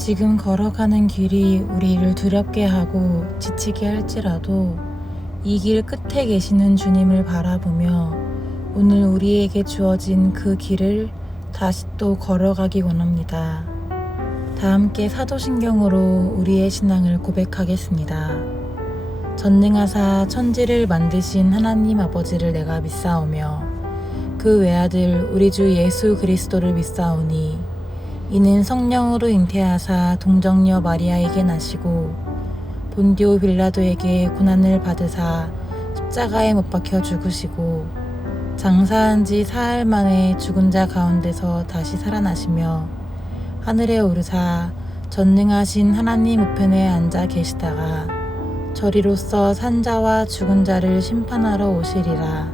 지금 걸어가는 길이 우리를 두렵게 하고 지치게 할지라도 이 길 끝에 계시는 주님을 바라보며 오늘 우리에게 주어진 그 길을 다시 또 걸어가기 원합니다. 다 함께 사도신경으로 우리의 신앙을 고백하겠습니다. 전능하사 천지를 만드신 하나님 아버지를 내가 믿사오며 그 외아들 우리 주 예수 그리스도를 믿사오니 이는 성령으로 잉태하사 동정녀 마리아에게 나시고 본디오 빌라도에게 고난을 받으사 십자가에 못 박혀 죽으시고 장사한 지 사흘 만에 죽은 자 가운데서 다시 살아나시며 하늘에 오르사 전능하신 하나님 우편에 앉아 계시다가 저리로서 산자와 죽은 자를 심판하러 오시리라.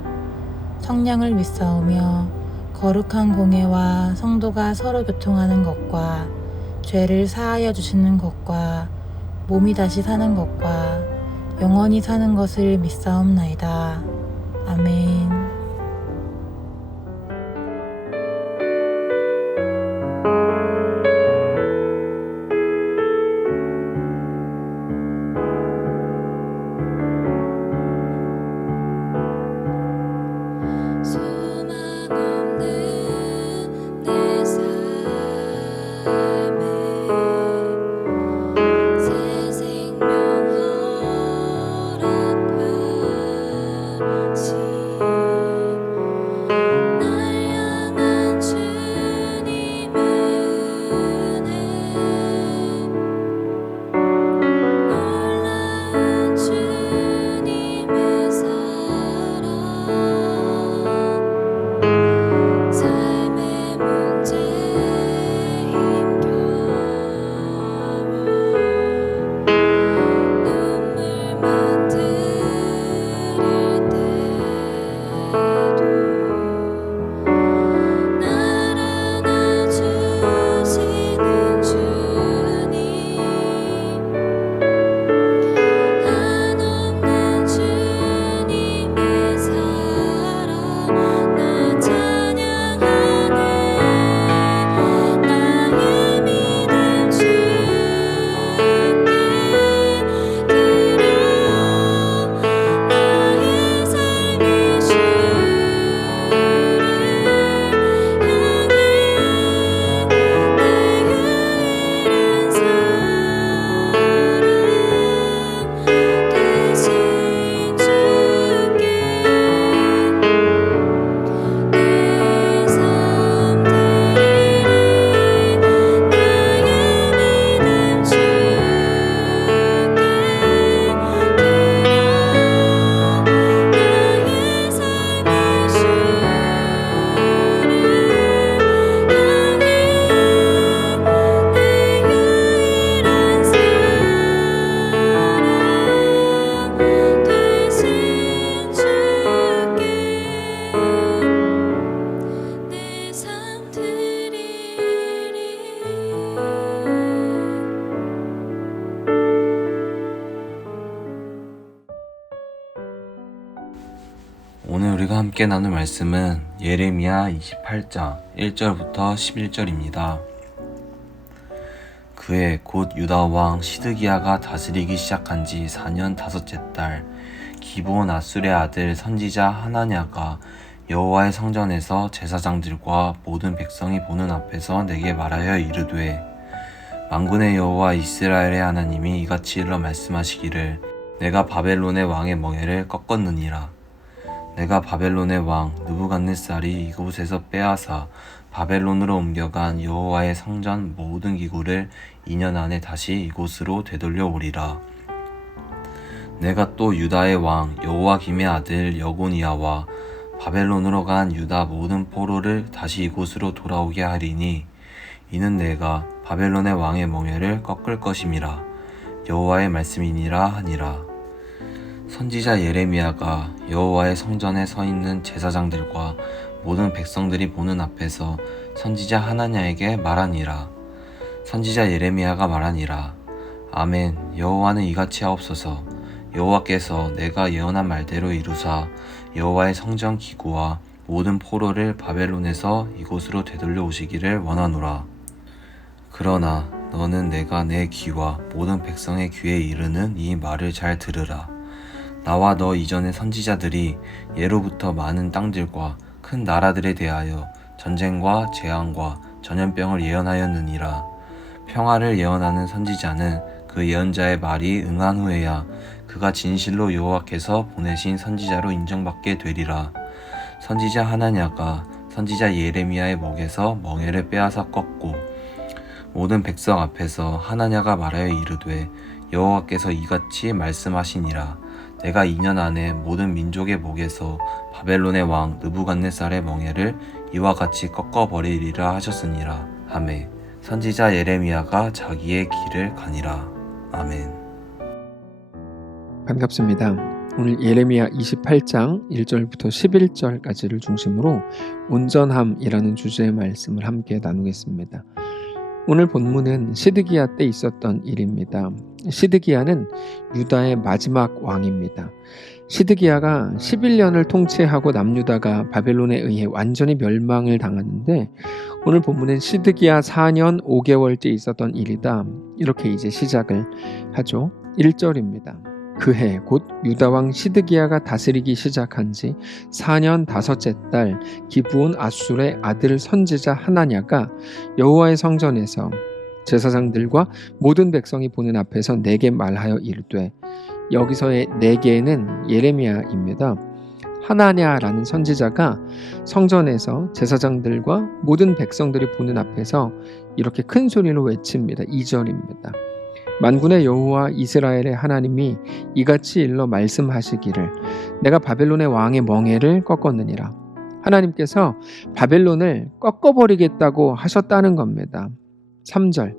성령을 믿사오며 거룩한 공예와 성도가 서로 교통하는 것과 죄를 사하여 주시는 것과 몸이 다시 사는 것과 영원히 사는 것을 믿사옵나이다. 아멘. 오늘 우리가 함께 나눌 말씀은 예레미야 28장 1절부터 11절입니다. 그해 곧 유다 왕 시드기야가 다스리기 시작한 지 4년 다섯째 달 기브온 아술의 아들 선지자 하나냐가 여호와의 성전에서 제사장들과 모든 백성이 보는 앞에서 내게 말하여 이르되 만군의 여호와 이스라엘의 하나님이 이같이 일러 말씀하시기를 내가 바벨론의 왕의 멍에를 꺾었느니라. 내가 바벨론의 왕 느부갓네살이 이곳에서 빼앗아 바벨론으로 옮겨간 여호와의 성전 모든 기구를 2년 안에 다시 이곳으로 되돌려 오리라. 내가 또 유다의 왕 여호와김의 아들 여고니아와 바벨론으로 간 유다 모든 포로를 다시 이곳으로 돌아오게 하리니 이는 내가 바벨론의 왕의 멍에를 꺾을 것임이라. 여호와의 말씀이니라 하니라. 선지자 예레미야가 여호와의 성전에 서 있는 제사장들과 모든 백성들이 보는 앞에서 선지자 하나냐에게 말하니라. 선지자 예레미야가 말하니라. 아멘. 여호와는 이같이 하옵소서. 여호와께서 내가 예언한 말대로 이루사 여호와의 성전 기구와 모든 포로를 바벨론에서 이곳으로 되돌려 오시기를 원하노라. 그러나 너는 내가 내 귀와 모든 백성의 귀에 이르는 이 말을 잘 들으라. 나와 너 이전의 선지자들이 예로부터 많은 땅들과 큰 나라들에 대하여 전쟁과 재앙과 전염병을 예언하였느니라. 평화를 예언하는 선지자는 그 예언자의 말이 응한 후에야 그가 진실로 여호와께서 보내신 선지자로 인정받게 되리라. 선지자 하나냐가 선지자 예레미야의 목에서 멍에를 빼앗아 꺾고 모든 백성 앞에서 하나냐가 말하여 이르되 여호와께서 이같이 말씀하시니라. 내가 2년 안에 모든 민족의 목에서 바벨론의 왕 느부갓네살의 멍에를 이와 같이 꺾어버리리라 하셨으니라. 아멘. 선지자 예레미야가 자기의 길을 가니라. 아멘. 반갑습니다. 오늘 예레미야 28장 1절부터 11절까지를 중심으로 온전함이라는 주제의 말씀을 함께 나누겠습니다. 오늘 본문은 시드기야 때 있었던 일입니다. 시드기야는 유다의 마지막 왕입니다. 시드기야가 11년을 통치하고 남유다가 바벨론에 의해 완전히 멸망을 당하는데 오늘 본문은 시드기야 4년 5개월째 있었던 일이다. 이렇게 이제 시작을 하죠. 1절입니다. 그해 곧 유다왕 시드기야가 다스리기 시작한 지 4년 5째 달 기브온 아술의 아들 선지자 하나냐가 여호와의 성전에서 제사장들과 모든 백성이 보는 앞에서 내게 말하여 이르되, 여기서의 내게는 예레미야입니다. 하나냐라는 선지자가 성전에서 제사장들과 모든 백성들이 보는 앞에서 이렇게 큰 소리로 외칩니다. 2절입니다. 만군의 여호와 이스라엘의 하나님이 이같이 일러 말씀하시기를 내가 바벨론의 왕의 멍에를 꺾었느니라. 하나님께서 바벨론을 꺾어버리겠다고 하셨다는 겁니다. 3절.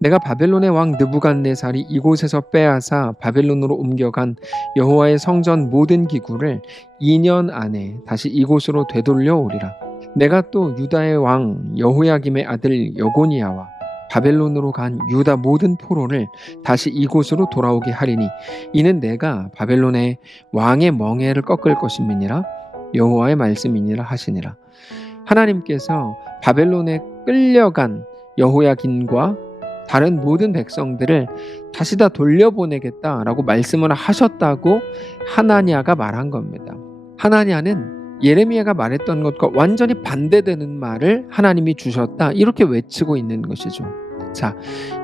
내가 바벨론의 왕 느부갓네살이 이곳에서 빼앗아 바벨론으로 옮겨간 여호와의 성전 모든 기구를 2년 안에 다시 이곳으로 되돌려 오리라. 내가 또 유다의 왕 여호야김의 아들 여고니야와 바벨론으로 간 유다 모든 포로를 다시 이곳으로 돌아오게 하리니 이는 내가 바벨론의 왕의 멍에를 꺾을 것임이니라. 여호와의 말씀이니라 하시니라. 하나님께서 바벨론에 끌려간 여호야김과 다른 모든 백성들을 다시 다 돌려보내겠다라고 말씀을 하셨다고 하나냐가 말한 겁니다. 하나냐는 예레미야가 말했던 것과 완전히 반대되는 말을 하나님이 주셨다, 이렇게 외치고 있는 것이죠. 자,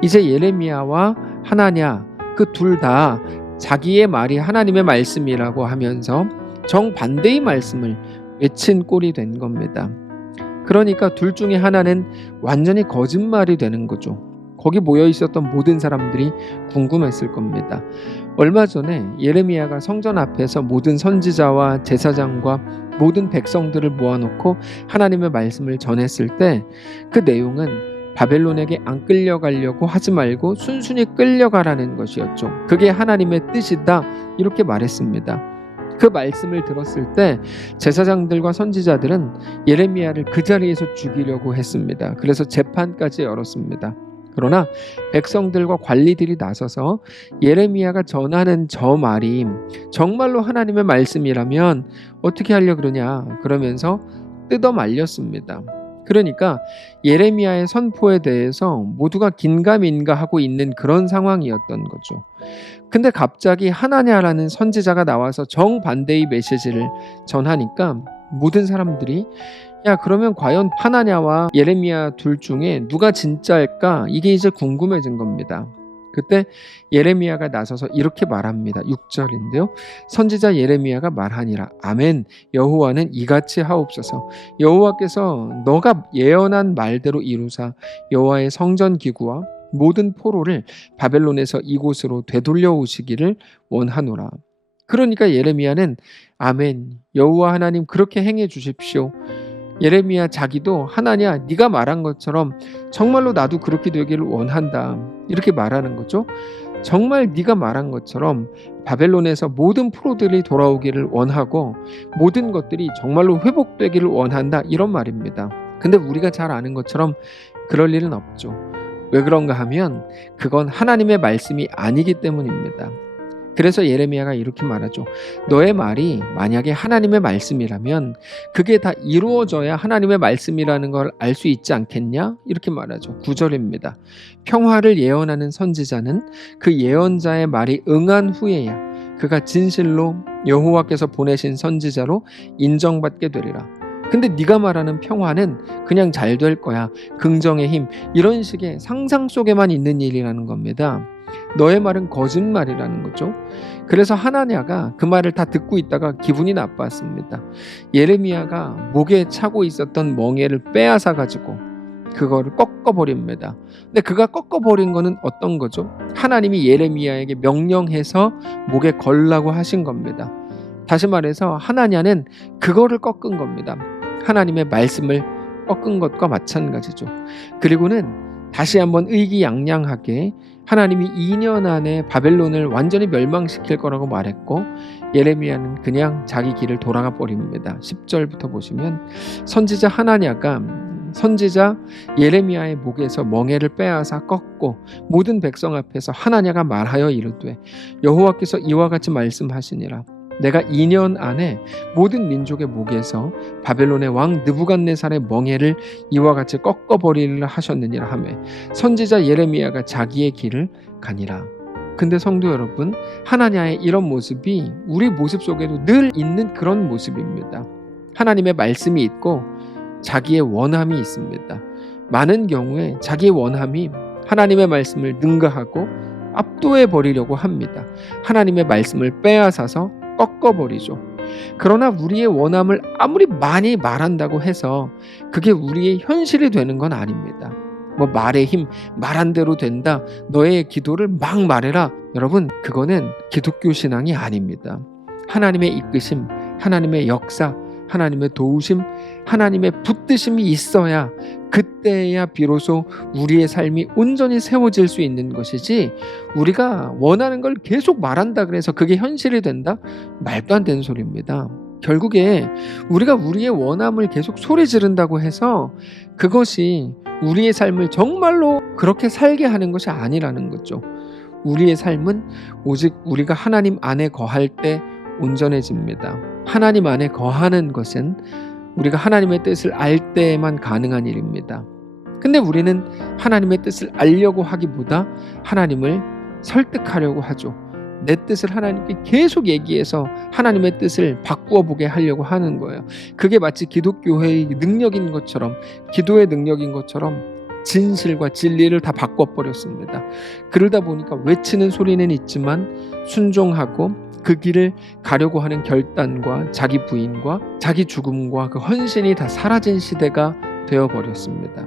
이제 예레미야와 하나냐 그 둘 다 자기의 말이 하나님의 말씀이라고 하면서 정반대의 말씀을 외친 꼴이 된 겁니다. 그러니까 둘 중에 하나는 완전히 거짓말이 되는 거죠. 거기 모여 있었던 모든 사람들이 궁금했을 겁니다. 얼마 전에 예레미야가 성전 앞에서 모든 선지자와 제사장과 모든 백성들을 모아놓고 하나님의 말씀을 전했을 때 그 내용은 바벨론에게 안 끌려가려고 하지 말고 순순히 끌려가라는 것이었죠. 그게 하나님의 뜻이다, 이렇게 말했습니다. 그 말씀을 들었을 때 제사장들과 선지자들은 예레미야를 그 자리에서 죽이려고 했습니다. 그래서 재판까지 열었습니다. 그러나 백성들과 관리들이 나서서 예레미야가 전하는 저 말이 정말로 하나님의 말씀이라면 어떻게 하려고 그러냐 그러면서 뜯어 말렸습니다. 그러니까 예레미야의 선포에 대해서 모두가 긴가민가하고 있는 그런 상황이었던 거죠. 근데 갑자기 하나냐라는 선지자가 나와서 정반대의 메시지를 전하니까 모든 사람들이 야, 그러면 과연 하나냐와 예레미야 둘 중에 누가 진짜일까? 이게 이제 궁금해진 겁니다. 그때 예레미야가 나서서 이렇게 말합니다. 6절인데요. 선지자 예레미야가 말하니라. 아멘. 여호와는 이같이 하옵소서. 여호와께서 너가 예언한 말대로 이루사 여호와의 성전 기구와 모든 포로를 바벨론에서 이곳으로 되돌려 오시기를 원하노라. 그러니까 예레미야는 아멘. 여호와 하나님 그렇게 행해 주십시오. 예레미야 자기도 하나냐 네가 말한 것처럼 정말로 나도 그렇게 되기를 원한다, 이렇게 말하는 거죠. 정말 네가 말한 것처럼 바벨론에서 모든 포로들이 돌아오기를 원하고 모든 것들이 정말로 회복되기를 원한다, 이런 말입니다. 근데 우리가 잘 아는 것처럼 그럴 일은 없죠. 왜 그런가 하면 그건 하나님의 말씀이 아니기 때문입니다. 그래서 예레미야가 이렇게 말하죠. 너의 말이 만약에 하나님의 말씀이라면 그게 다 이루어져야 하나님의 말씀이라는 걸 알 수 있지 않겠냐? 이렇게 말하죠. 9절입니다. 평화를 예언하는 선지자는 그 예언자의 말이 응한 후에야 그가 진실로 여호와께서 보내신 선지자로 인정받게 되리라. 근데 네가 말하는 평화는 그냥 잘 될 거야. 긍정의 힘. 이런 식의 상상 속에만 있는 일이라는 겁니다. 너의 말은 거짓말이라는 거죠. 그래서 하나냐가 그 말을 다 듣고 있다가 기분이 나빴습니다. 예레미야가 목에 차고 있었던 멍에를 빼앗아 가지고 그거를 꺾어버립니다. 근데 그가 꺾어버린 거는 어떤 거죠? 하나님이 예레미야에게 명령해서 목에 걸라고 하신 겁니다. 다시 말해서 하나냐는 그거를 꺾은 겁니다. 하나님의 말씀을 꺾은 것과 마찬가지죠. 그리고는 다시 한번 의기양양하게 하나님이 2년 안에 바벨론을 완전히 멸망시킬 거라고 말했고 예레미야는 그냥 자기 길을 돌아가 버립니다. 10절부터 보시면 선지자 하나냐가 선지자 예레미야의 목에서 멍에를 빼앗아 꺾고 모든 백성 앞에서 하나냐가 말하여 이르되 여호와께서 이와 같이 말씀하시니라. 내가 2년 안에 모든 민족의 목에서 바벨론의 왕 느부갓네살의 멍에를 이와 같이 꺾어버리리라 하셨느니라 하매 선지자 예레미야가 자기의 길을 가니라. 근데 성도 여러분, 하나냐의 이런 모습이 우리 모습 속에도 늘 있는 그런 모습입니다. 하나님의 말씀이 있고 자기의 원함이 있습니다. 많은 경우에 자기의 원함이 하나님의 말씀을 능가하고 압도해 버리려고 합니다. 하나님의 말씀을 빼앗아서 꺾어버리죠. 그러나 우리의 원함을 아무리 많이 말한다고 해서 그게 우리의 현실이 되는 건 아닙니다. 뭐 말의 힘, 말한 대로 된다. 너의 기도를 막 말해라. 여러분, 그거는 기독교 신앙이 아닙니다. 하나님의 이끄심, 하나님의 역사, 하나님의 도우심, 하나님의 붙드심이 있어야 그때야 비로소 우리의 삶이 온전히 세워질 수 있는 것이지 우리가 원하는 걸 계속 말한다 그래서 그게 현실이 된다? 말도 안 되는 소리입니다. 결국에 우리가 우리의 원함을 계속 소리 지른다고 해서 그것이 우리의 삶을 정말로 그렇게 살게 하는 것이 아니라는 거죠. 우리의 삶은 오직 우리가 하나님 안에 거할 때 온전해집니다. 하나님 안에 거하는 것은 우리가 하나님의 뜻을 알 때에만 가능한 일입니다. 근데 우리는 하나님의 뜻을 알려고 하기보다 하나님을 설득하려고 하죠. 내 뜻을 하나님께 계속 얘기해서 하나님의 뜻을 바꾸어 보게 하려고 하는 거예요. 그게 마치 기독교의 능력인 것처럼, 기도의 능력인 것처럼 진실과 진리를 다 바꿔버렸습니다. 그러다 보니까 외치는 소리는 있지만 순종하고 그 길을 가려고 하는 결단과 자기 부인과 자기 죽음과 그 헌신이 다 사라진 시대가 되어버렸습니다.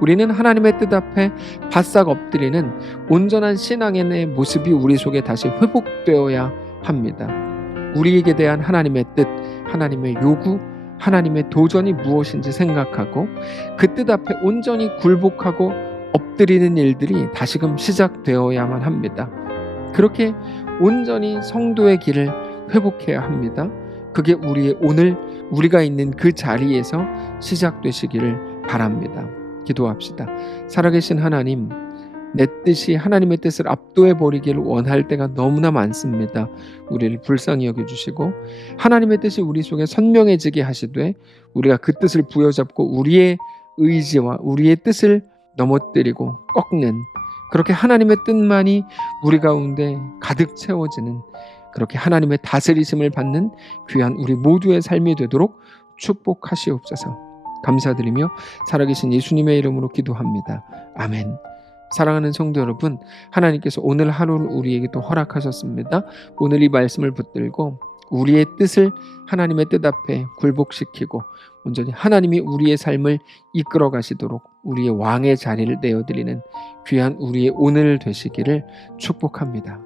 우리는 하나님의 뜻 앞에 바싹 엎드리는 온전한 신앙의 모습이 우리 속에 다시 회복되어야 합니다. 우리에게 대한 하나님의 뜻, 하나님의 요구, 하나님의 도전이 무엇인지 생각하고 그 뜻 앞에 온전히 굴복하고 엎드리는 일들이 다시금 시작되어야만 합니다. 그렇게 온전히 성도의 길을 회복해야 합니다. 그게 우리의 오늘 우리가 있는 그 자리에서 시작되시기를 바랍니다. 기도합시다. 살아계신 하나님, 내 뜻이 하나님의 뜻을 압도해 버리기를 원할 때가 너무나 많습니다. 우리를 불쌍히 여겨주시고 하나님의 뜻이 우리 속에 선명해지게 하시되 우리가 그 뜻을 부여잡고 우리의 의지와 우리의 뜻을 넘어뜨리고 꺾는 그렇게 하나님의 뜻만이 우리 가운데 가득 채워지는 그렇게 하나님의 다스리심을 받는 귀한 우리 모두의 삶이 되도록 축복하시옵소서. 감사드리며 살아계신 예수님의 이름으로 기도합니다. 아멘. 사랑하는 성도 여러분, 하나님께서 오늘 하루를 우리에게 또 허락하셨습니다. 오늘 이 말씀을 붙들고 우리의 뜻을 하나님의 뜻 앞에 굴복시키고 온전히 하나님이 우리의 삶을 이끌어 가시도록 우리의 왕의 자리를 내어드리는 귀한 우리의 오늘 되시기를 축복합니다.